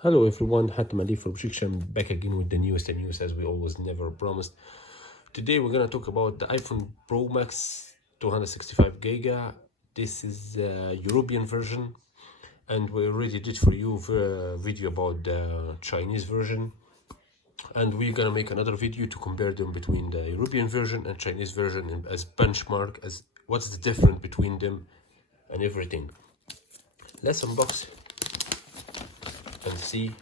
Hello everyone, Hatem for Objection, back again with the news as we always never promised. Today we're gonna talk about the iPhone Pro Max 265 giga. This is the European version, and we already did for you a video about the Chinese version, and we're gonna make another video to compare them between the European version and Chinese version as benchmark, as what's the difference between them and everything. Let's unbox and see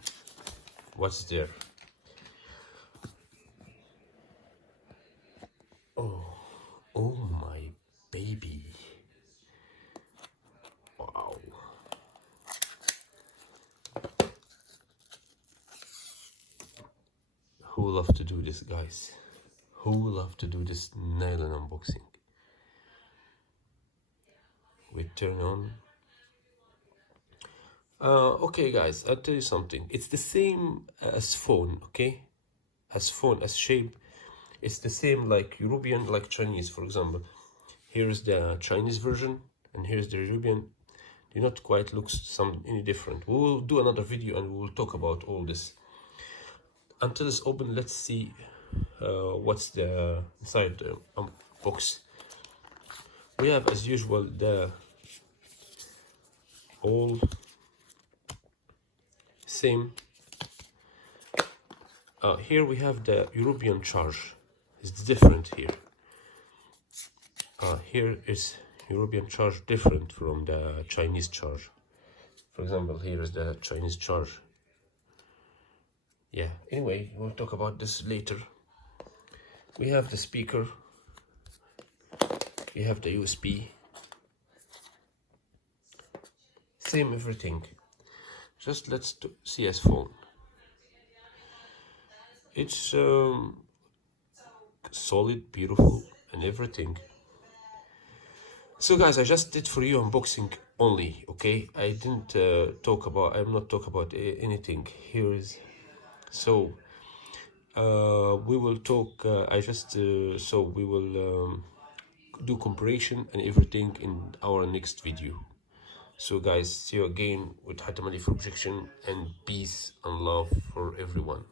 what's there. Oh my baby. Wow. Who love to do this, guys? Who love to do this nylon unboxing? We turn on. Okay guys, I'll tell you something. It's the same as phone, okay? As phone, as shape. It's the same like European, like Chinese, for example. Here's the Chinese version and here's the European. Do not quite look any different. We will do another video and we will talk about all this. Until it's open, let's see what's the inside the box. We have, as usual, the all same. Here we have the European charge. It's different here. Here is European charge different from the Chinese charge. For example, here is the Chinese charge. Yeah, anyway, we'll talk about this later. We have the speaker. We have the USB. Same everything. Just let's see as phone. It's solid, beautiful, and everything. So guys, I just did for you unboxing only, okay? I didn't I'm not talk about anything. Here is, so we will talk, so we will do comparison and everything in our next video. So guys, see you again with Hatem for Objection, and peace and love for everyone.